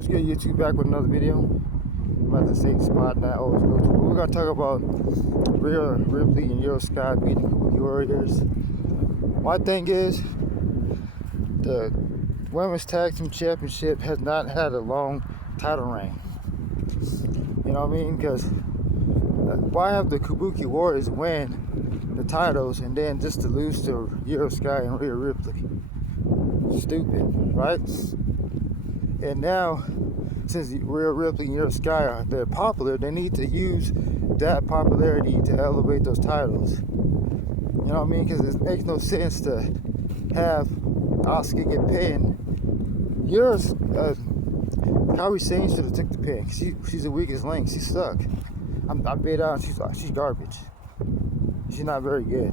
Let's get YouTube back with another video. I'm at the same spot that I always go to. We're gonna talk about Rhea, Ripley, and Euro Sky beating Kabuki Warriors. My thing is, the Women's Tag Team Championship has not had a long title reign. You know what I mean? Because why have the Kabuki Warriors win the titles and then just to lose to Euro Sky and Rhea Ripley? Stupid, right? And now, since Rhea Ripley and Euro Sky they're popular, they need to use that popularity to elevate those titles. You know what I mean? Because it makes no sense to have Asuka get pinned. Kairi Sane should have took the pin. She's the weakest link. She's stuck. I'm bait out. She's garbage. She's not very good.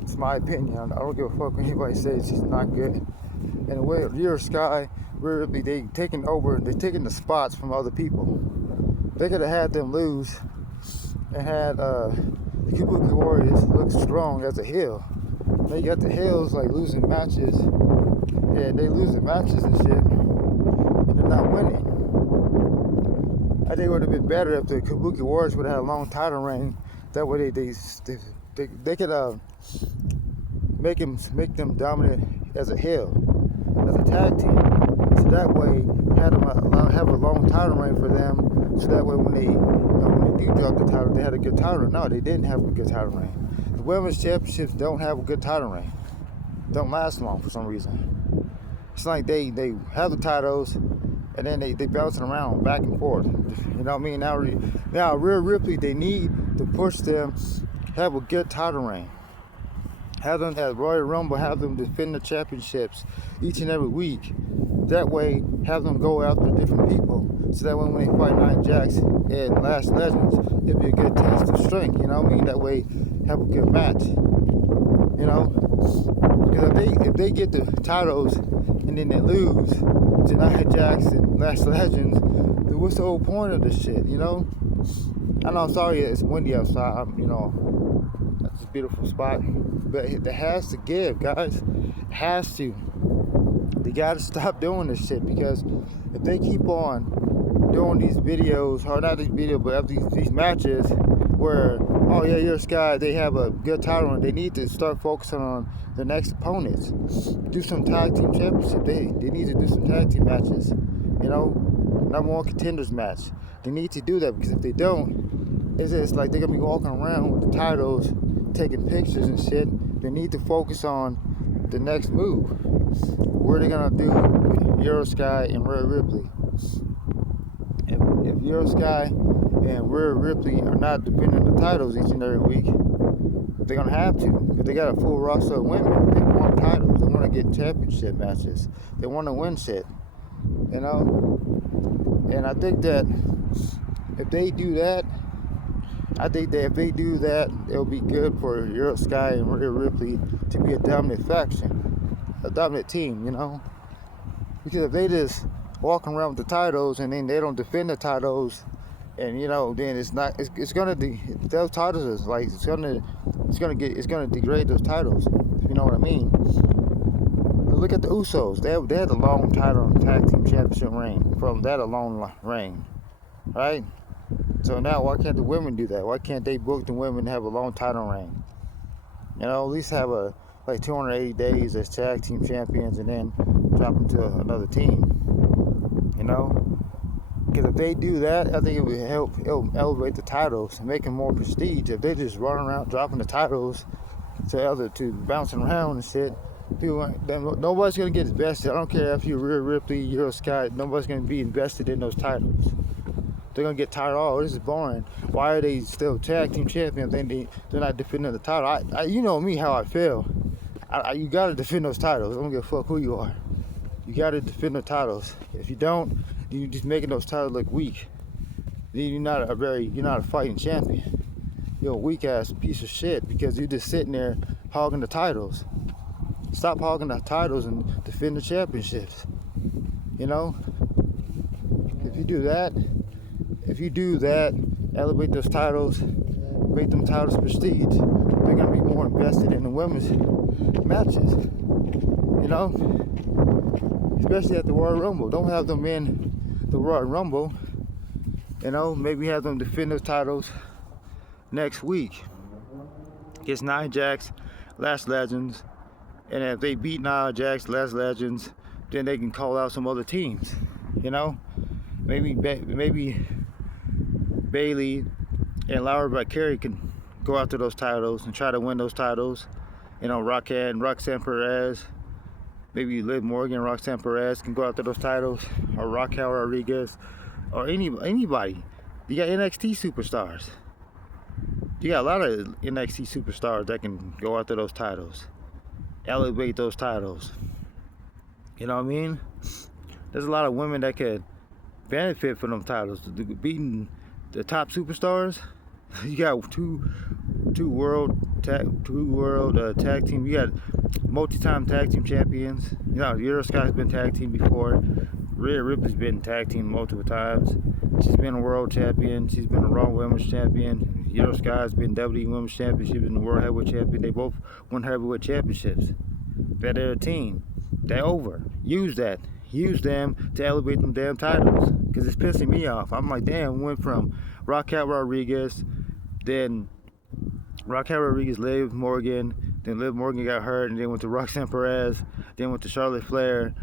It's my opinion. I don't give a fuck when anybody says she's not good. And the way Euro Sky, Ripley, they're taking the spots from other people. They could have had them lose and had the Kabuki Warriors look strong as a heel. They got the heels like losing matches, and they losing matches and shit, and they're not winning. I think it would have been better if the Kabuki Warriors would have had a long title reign. That way they could make them dominant as a heel, as a tag team. So that way, have a long title reign for them. So that way, when they do drop the title, they had a good title reign. No, they didn't have a good title reign. The women's championships don't have a good title reign. Don't last long for some reason. It's like they have the titles and then they bouncing around back and forth. You know what I mean? Now Rhea Ripley, they need to push them, have a good title reign. Have them at Royal Rumble, have them defend the championships each and every week. That way, have them go after different people. So that way, when they fight Nia Jax and Last Legends, it'll be a good test of strength. You know what I mean? That way, have a good match. You know, because if they get the titles and then they lose to Nia Jax and Last Legends, then what's the whole point of this shit? You know? I know. I'm sorry, it's windy outside. That's a beautiful spot. But it has to give, guys. It has to. They gotta stop doing this shit, because if they keep on doing these videos, or not these videos, but these matches where, oh yeah, Euro Sky, they have a good title and they need to start focusing on the next opponents. Do some tag team championship. They need to do some tag team matches. You know, number one contenders match. They need to do that, because if they don't, it's just like they're gonna be walking around with the titles, taking pictures and shit. They need to focus on the next move. What are they gonna do with Euro Sky and Rhea Ripley? If Euro Sky and Rhea Ripley are not defending the titles each and every week, they're gonna have to, because they got a full roster of women. They want titles. They want to get championship matches. They want to win shit. You know. And I think that if they do that, it'll be good for Euro Sky and Rhea Ripley to be a dominant faction, a dominant team, you know? Because if they just walk around with the titles and then they don't defend the titles, and then it's gonna those titles is like it's gonna degrade those titles. If you know what I mean? Look at the Usos. They had a long title tag team championship reign. From that, a long reign, right? So now, why can't the women do that? Why can't they book the women to have a long title reign? You know, at least have like 280 days as tag team champions and then drop them to another team. You know, because if they do that, I think it will it'll elevate the titles and make them more prestige. If they just run around dropping the titles to bouncing around and shit, nobody's gonna get invested. I don't care if you're Rhea Ripley, Euro Sky. Nobody's gonna be invested in those titles. They're gonna get tired. Oh, this is boring. Why are they still tag team champions? They're not defending the title. You know me, how I feel. You gotta defend those titles. I don't give a fuck who you are. You gotta defend the titles. If you don't, you're just making those titles look weak. Then you're not a fighting champion. You're a weak ass piece of shit, because you're just sitting there hogging the titles. Stop hogging the titles and defend the championships. You know, if you do that, elevate those titles, make them titles prestige, they're gonna be more invested in the women's matches. You know, especially at the Royal Rumble. Don't have them in the Royal Rumble. You know, maybe have them defend those titles next week against Nia Jax, Last Legends, and if they beat Nia Jax, Last Legends, then they can call out some other teams. You know, maybe Bailey and Laura Carey can go after those titles and try to win those titles. You know, Roxanne Perez, maybe Liv Morgan, Roxanne Perez can go after those titles, or Raquel Rodriguez, or anybody. You got NXT superstars. You got a lot of NXT superstars that can go after those titles, elevate those titles. You know what I mean? There's a lot of women that could benefit from them titles. Beating the top superstars. You got two world tag team. You got multi-time tag team champions. You know, Euro Sky's been tag team before. Rhea Ripley's been tag team multiple times. She's been a world champion. She's been a Raw Women's champion. Euro Sky's been WWE Women's champion. She's been the World Heavyweight champion. They both won heavyweight championships. They're a team. They over. Use that. Use them to elevate them damn titles. Because it's pissing me off. I'm like, damn, we went from Raquel Rodriguez, then Raquel Rodriguez, Liv Morgan, then Liv Morgan got hurt, and then went to Roxanne Perez, then went to Charlotte Flair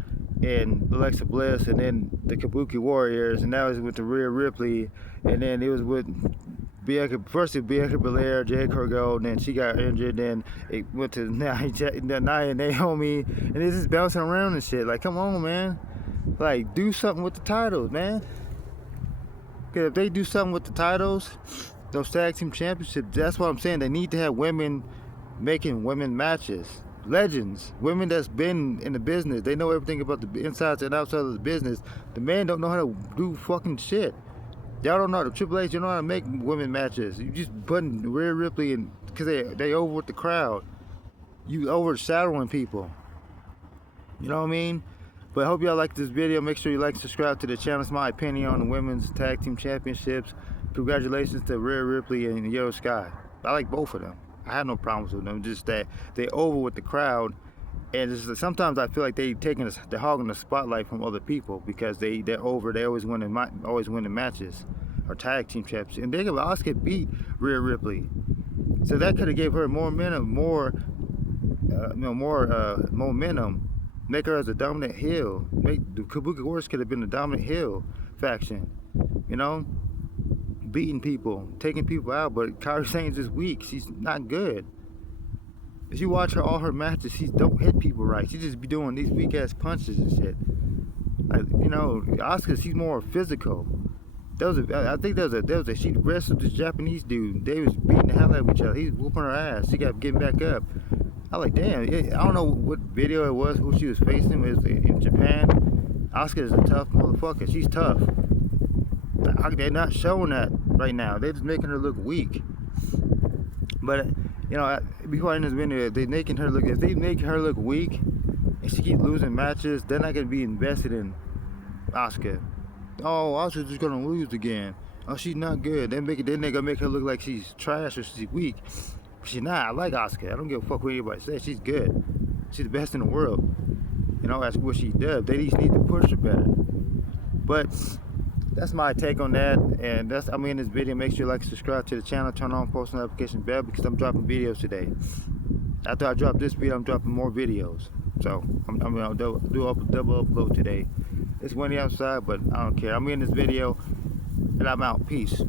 and Alexa Bliss, and then the Kabuki Warriors, and now it's with the Rhea Ripley, and then it was with Bianca Belair, Jade Cargill, and then she got injured, then it went to Nia Naomi, and it's just bouncing around and shit. Like, come on, man. Like, do something with the titles, man. Because if they do something with the titles, those tag team championships, that's what I'm saying. They need to have women making women matches. Legends, women that's been in the business. They know everything about the insides and outside of the business. The men don't know how to do fucking shit. Y'all don't know the Triple H. You know how to make women matches. You just putting Rhea Ripley in because they over with the crowd. You overshadowing people. You know what I mean? But I hope y'all like this video. Make sure you like and subscribe to the channel. It's my opinion on the women's tag team championships. Congratulations to Rhea Ripley and Yo Sky. I like both of them. I have no problems with them. Just that they over with the crowd, and just sometimes I feel like they're hogging the spotlight from other people because they're over. They always win the matches or tag team championships. And think about Asuka beat Rhea Ripley, so that could have gave her more momentum. Make her as a dominant heel. Make the Kabuki Warriors could have been the dominant heel faction. You know, beating people, taking people out. But Kairi Sane's is weak. She's not good. If you watch all her matches, she don't hit people right. She just be doing these weak ass punches and shit. Like, you know, Asuka, she's more physical. She wrestled this Japanese dude. They was beating the hell out of each other. He's whooping her ass. She kept getting back up. I like, damn, I don't know what video it was, who she was facing. It was in Japan. Asuka is a tough motherfucker. She's tough. They're not showing that right now. They're just making her look weak. But, you know, before I end this video, if they make her look weak and she keeps losing matches, they're not going to be invested in Asuka. Oh, Asuka's just going to lose again. Oh, she's not good. Then they're going to make her look like she's trash or she's weak. She's not. I like Asuka. I don't give a fuck what anybody says. She's good. She's the best in the world. You know, that's what she does. They just need to push her better. But that's my take on that. And that's, in this video. Make sure you like and subscribe to the channel. Turn on post notification bell because I'm dropping videos today. After I drop this video, I'm dropping more videos. So I'll do a double upload today. It's windy outside, but I don't care. I'm in this video and I'm out. Peace.